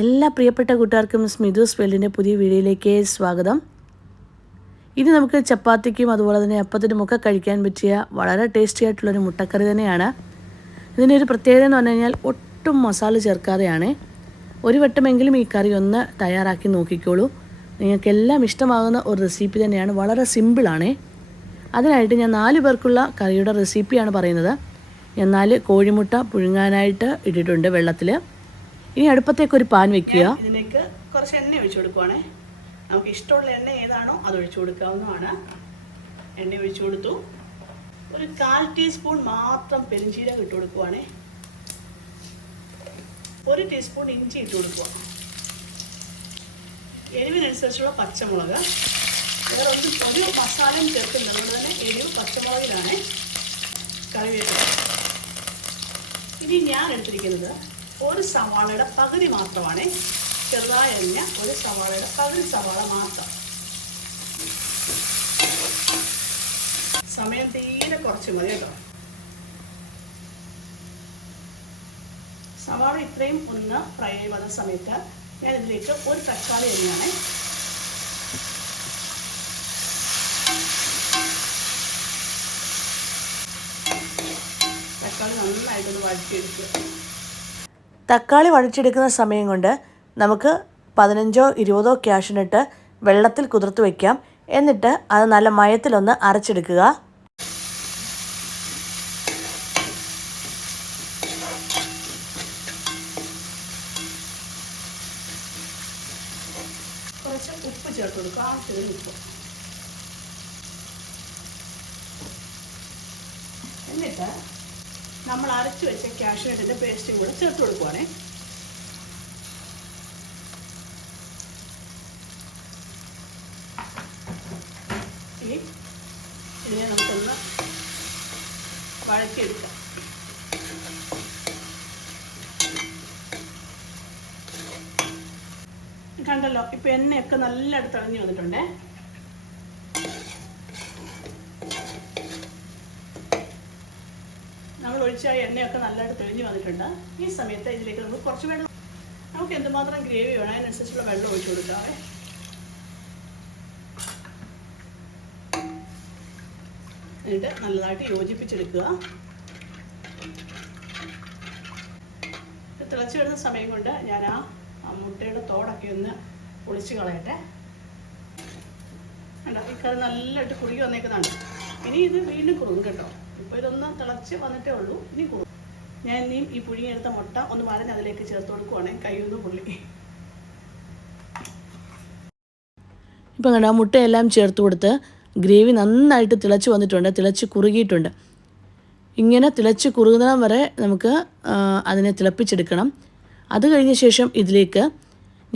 എല്ലാ പ്രിയപ്പെട്ട കൂട്ടുകാർക്കും സ്മിതു സ്പെല്ലിന്റെ പുതിയ വീഡിയോയിലേക്ക് സ്വാഗതം. ഇത് നമുക്ക് ചപ്പാത്തിക്കും അതുപോലെ തന്നെ അപ്പത്തിനും ഒക്കെ കഴിക്കാൻ പറ്റിയ വളരെ ടേസ്റ്റി ആയിട്ടുള്ളൊരു മുട്ടക്കറി തന്നെയാണ്. ഇതിന്റെ ഒരു പ്രത്യേകത എന്ന് പറഞ്ഞു കഴിഞ്ഞാൽ ഒട്ടും മസാല ചേർക്കാതെയാണ്. ഒരു വട്ടമെങ്കിലും ഈ കറി ഒന്ന് തയ്യാറാക്കി നോക്കിക്കോളൂ. നിങ്ങൾക്കെല്ലാം ഇഷ്ടമാകുന്ന ഒരു റെസിപ്പി തന്നെയാണ്. വളരെ സിമ്പിളാണ് അതിനായിട്ട് ഞാൻ നാല് പേർക്കുള്ള കറിയുടെ റെസിപ്പിയാണ് പറയുന്നത്. ഞാൻ നാല് കോഴിമുട്ട പുഴുങ്ങാനായിട്ട് ഇട്ടിട്ടുണ്ട് വെള്ളത്തിൽ ഇനി അടുപ്പത്തേക്ക് ഒരു പാൻ വെക്കുക. ഇതിലേക്ക് കുറച്ച് എണ്ണ ഒഴിച്ചു കൊടുക്കുവാണേ. നമുക്ക് ഇഷ്ടമുള്ള എണ്ണ ഏതാണോ അത് ഒഴിച്ചു കൊടുക്കാവുന്നതാണ്. എണ്ണ ഒഴിച്ചു കൊടുത്തു. ഒരു കാൽ ടീസ്പൂൺ മാത്രം പെരിഞ്ചീരകം ഇട്ട് കൊടുക്കുവാണേ. ഒരു ടീസ്പൂൺ ഇഞ്ചി ഇട്ട് കൊടുക്കുക. എരിവിനനുസരിച്ചുള്ള പച്ചമുളക്. വേറെ ഒന്നും ഒരു മസാലയും ചേർക്കുന്നത് അതുകൊണ്ട് തന്നെ എരിവ് പച്ചമുളകിലാണ്. കറിവേപ്പില. ഇനി ഞാൻ എടുത്തിരിക്കുന്നത് ഒരു സവാളയുടെ പകുതി മാത്രമാണ് ചെറുതായി അരിഞ്ഞ ഒരു സവാളയുടെ പകുതി സവാള മാത്രം. സമയം തീരെ കുറച്ച് മതി കേട്ടോ. സവാള ഇത്രയും ഒന്ന് ഫ്രൈ വന്ന സമയത്ത് ഞാൻ ഇതിലേക്ക് ഒരു തക്കാളി എണ്ണയാണ് തക്കാളി നന്നായിട്ടൊന്ന് വഴറ്റിയെടുക്കുക. തക്കാളി വഴിച്ചെടുക്കുന്ന സമയം കൊണ്ട് നമുക്ക് പതിനഞ്ചോ ഇരുപതോ ക്യാഷിനിട്ട് വെള്ളത്തിൽ കുതിർത്ത് വയ്ക്കാം എന്നിട്ട് അത് നല്ല മയത്തിലൊന്ന് അരച്ചെടുക്കുക. ഉപ്പ് ആവശ്യത്തിന് ഉപ്പ്. എന്നിട്ട് നമ്മൾ അരച്ച് വെച്ച കാഷ്യൂനട്ടിന്റെ പേസ്റ്റും കൂടെ ചേർത്ത് കൊടുക്കുവാണേ. ഇതിനെ നമുക്കൊന്ന് വഴക്കിയെടുക്കാം കണ്ടല്ലോ ഇപ്പൊ എണ്ണയൊക്കെ നല്ല തെളിഞ്ഞു വന്നിട്ടുണ്ടേ. നമ്മൾ ഒഴിച്ച എണ്ണയൊക്കെ നല്ലതായിട്ട് തെളിഞ്ഞ് വന്നിട്ടുണ്ട്. ഈ സമയത്ത് ഇതിലേക്ക് നമുക്ക് കുറച്ച് വെള്ളം നമുക്ക് എന്തുമാത്രം ഗ്രേവി വേണം അതിനനുസരിച്ചുള്ള വെള്ളം ഒഴിച്ചു കൊടുക്കാവേ. എന്നിട്ട് നല്ലതായിട്ട് യോജിപ്പിച്ചെടുക്കുക. തിളച്ചു വരുന്ന സമയം കൊണ്ട് ഞാൻ ആ മുട്ടയുടെ തോടൊക്കെ ഒന്ന് പൊളിച്ച് കളയട്ടെ. കണ്ടോ? ഈ നല്ലതായിട്ട് കുറുകി വന്നേക്കുന്നുണ്ട് ഇനി ഇത് വീണ്ടും കുറുകും കേട്ടോ. ഇപ്പോൾ ഇതൊന്ന് തിളച്ച് വന്നിട്ടേ ഉള്ളൂ. ഇനി കൂടും ഞാൻ ഇനിയും ഈ പുഴുങ്ങിയെടുത്ത മുട്ട ഒന്ന് വരഞ്ഞ് അതിലേക്ക് ചേർത്ത് കൊടുക്കുവാണെങ്കിൽ കൈയൊന്ന് പുള്ളി. ഇപ്പം കണ്ട മുട്ടയെല്ലാം ചേർത്ത് കൊടുത്ത് ഗ്രേവി നന്നായിട്ട് തിളച്ച് വന്നിട്ടുണ്ട്. തിളച്ച് കുറുകിയിട്ടുണ്ട്. ഇങ്ങനെ തിളച്ച് കുറുകുന്നിടം വരെ നമുക്ക് അതിനെ തിളപ്പിച്ചെടുക്കണം. അത് കഴിഞ്ഞ ശേഷം ഇതിലേക്ക്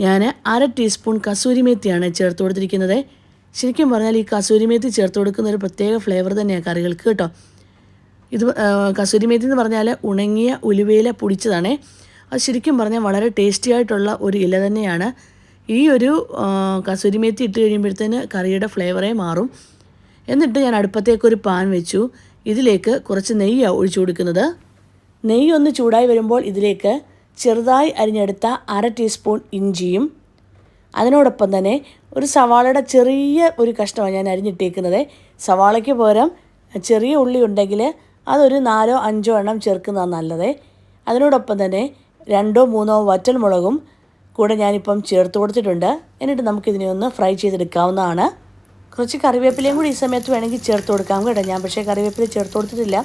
ഞാൻ അര ടീസ്പൂൺ കസൂരി മേത്തിയാണ് ചേർത്ത് കൊടുത്തിരിക്കുന്നത്. ശരിക്കും പറഞ്ഞാൽ ഈ കസൂരി മേത്തി ചേർത്ത് കൊടുക്കുന്ന ഒരു പ്രത്യേക ഫ്ലേവർ തന്നെയാണ് കറികൾക്ക് കേട്ടോ. ഇത് കസൂരിമേത്തി കസൂരി മേത്തി എന്ന് പറഞ്ഞാൽ ഉണങ്ങിയ ഉലുവയില പൊടിച്ചതാണേ. അത് ശരിക്കും പറഞ്ഞാൽ വളരെ ടേസ്റ്റി ആയിട്ടുള്ള ഒരു ഇല തന്നെയാണ്. ഈ ഒരു കസൂരിമേത്തി കസൂരി മേത്തി ഇട്ട് കഴിയുമ്പോഴത്തേന് കറിയുടെ ഫ്ലേവറേ മാറും. എന്നിട്ട് ഞാൻ അടുപ്പത്തേക്കൊരു പാൻ വെച്ചു. ഇതിലേക്ക് കുറച്ച് നെയ്യാണ് ഒഴിച്ചു കൊടുക്കുന്നത്. നെയ്യ് ഒന്ന് ചൂടായി വരുമ്പോൾ ഇതിലേക്ക് ചെറുതായി അരിഞ്ഞെടുത്ത അര ടീസ്പൂൺ ഇഞ്ചിയും അതിനോടൊപ്പം തന്നെ ഒരു സവാളയുടെ ചെറിയ ഒരു കഷ്ണമാണ് ഞാൻ അരിഞ്ഞിട്ടേക്കുന്നത്. സവാളയ്ക്ക് പകരം ചെറിയ ഉള്ളി ഉണ്ടെങ്കിൽ അതൊരു നാലോ അഞ്ചോ എണ്ണം ചേർക്കുന്നതാണ് നല്ലത്. അതിനോടൊപ്പം തന്നെ രണ്ടോ മൂന്നോ വറ്റൽമുളകും കൂടെ ഞാനിപ്പം ചേർത്ത് കൊടുത്തിട്ടുണ്ട്. എന്നിട്ട് നമുക്കിതിനെ ഒന്ന് ഫ്രൈ ചെയ്തെടുക്കാവുന്നതാണ്. കുറച്ച് കറിവേപ്പിലയും കൂടി ഈ സമയത്ത് വേണമെങ്കിൽ ചേർത്ത് കൊടുക്കാം കേട്ടോ. ഞാൻ പക്ഷേ കറിവേപ്പില ചേർത്ത് കൊടുത്തിട്ടില്ല.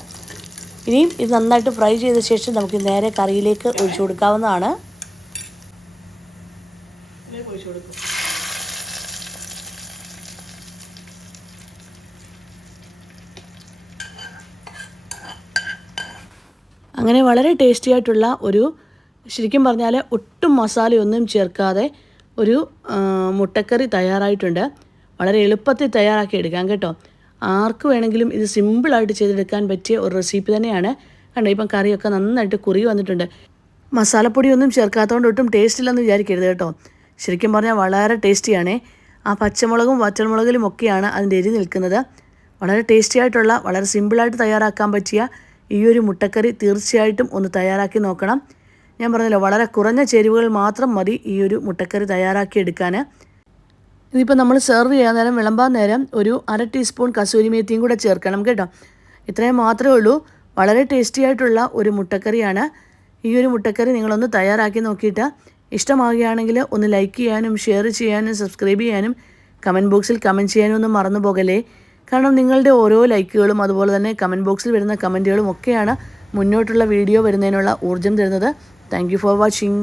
ഇനിയും ഇത് നന്നായിട്ട് ഫ്രൈ ചെയ്ത ശേഷം നമുക്ക് നേരെ കറിയിലേക്ക് ഒഴിച്ചു കൊടുക്കാവുന്നതാണ്. അങ്ങനെ വളരെ ടേസ്റ്റി ആയിട്ടുള്ള ഒരു ശരിക്കും പറഞ്ഞാൽ ഒട്ടും മസാലയൊന്നും ചേർക്കാതെ ഒരു മുട്ടക്കറി തയ്യാറായിട്ടുണ്ട്. വളരെ എളുപ്പത്തിൽ തയ്യാറാക്കി എടുക്കാം കേട്ടോ. ആർക്ക് വേണമെങ്കിലും ഇത് സിമ്പിളായിട്ട് ചെയ്തെടുക്കാൻ പറ്റിയ ഒരു റെസിപ്പി തന്നെയാണ്. കണ്ടോ ഇപ്പം കറിയൊക്കെ നന്നായിട്ട് കുറി വന്നിട്ടുണ്ട്. മസാലപ്പൊടിയൊന്നും ചേർക്കാത്തതുകൊണ്ട് ഒട്ടും ടേസ്റ്റ് ഇല്ലെന്ന് വിചാരിക്കരുത് കേട്ടോ. ശരിക്കും പറഞ്ഞാൽ വളരെ ടേസ്റ്റിയാണേ ആ പച്ചമുളകും വറ്റൽമുളകിലും ഒക്കെയാണ് അതിന്റെ എരി നിൽക്കുന്നത്. വളരെ ടേസ്റ്റി ആയിട്ടുള്ള വളരെ സിമ്പിളായിട്ട് തയ്യാറാക്കാൻ പറ്റിയ ഈ ഒരു മുട്ടക്കറി തീർച്ചയായിട്ടും ഒന്ന് തയ്യാറാക്കി നോക്കണം. ഞാൻ പറഞ്ഞല്ലോ വളരെ കുറഞ്ഞ ചേരുവകൾ മാത്രം മതി ഈ ഒരു മുട്ടക്കറി തയ്യാറാക്കി എടുക്കാൻ ഇതിപ്പോൾ നമ്മൾ സെർവ് ചെയ്യാൻ നേരം വിളമ്പാൻ നേരം ഒരു അര ടീസ്പൂൺ കസൂരി മേത്തിയും കൂടെ ചേർക്കണം കേട്ടോ. ഇത്രയും മാത്രമേ ഉള്ളൂ. വളരെ ടേസ്റ്റി ആയിട്ടുള്ള ഒരു മുട്ടക്കറിയാണ്. ഈ ഒരു മുട്ടക്കറി നിങ്ങളൊന്ന് തയ്യാറാക്കി നോക്കിയിട്ട് ഇഷ്ടമാകുകയാണെങ്കിൽ ഒന്ന് ലൈക്ക് ചെയ്യാനും ഷെയർ ചെയ്യാനും സബ്സ്ക്രൈബ് ചെയ്യാനും കമന്റ് ബോക്സിൽ കമന്റ് ചെയ്യാനും ഒന്നും മറന്നു പോകല്ലേ? കാരണം നിങ്ങളുടെ ഓരോ ലൈക്കുകളും അതുപോലെ തന്നെ കമന്റ് ബോക്സിൽ വരുന്ന കമന്റുകളും ഒക്കെയാണ് മുന്നോട്ടുള്ള വീഡിയോ വരുന്നതിനുള്ള ഊർജം തരുന്നത്. Thank for watching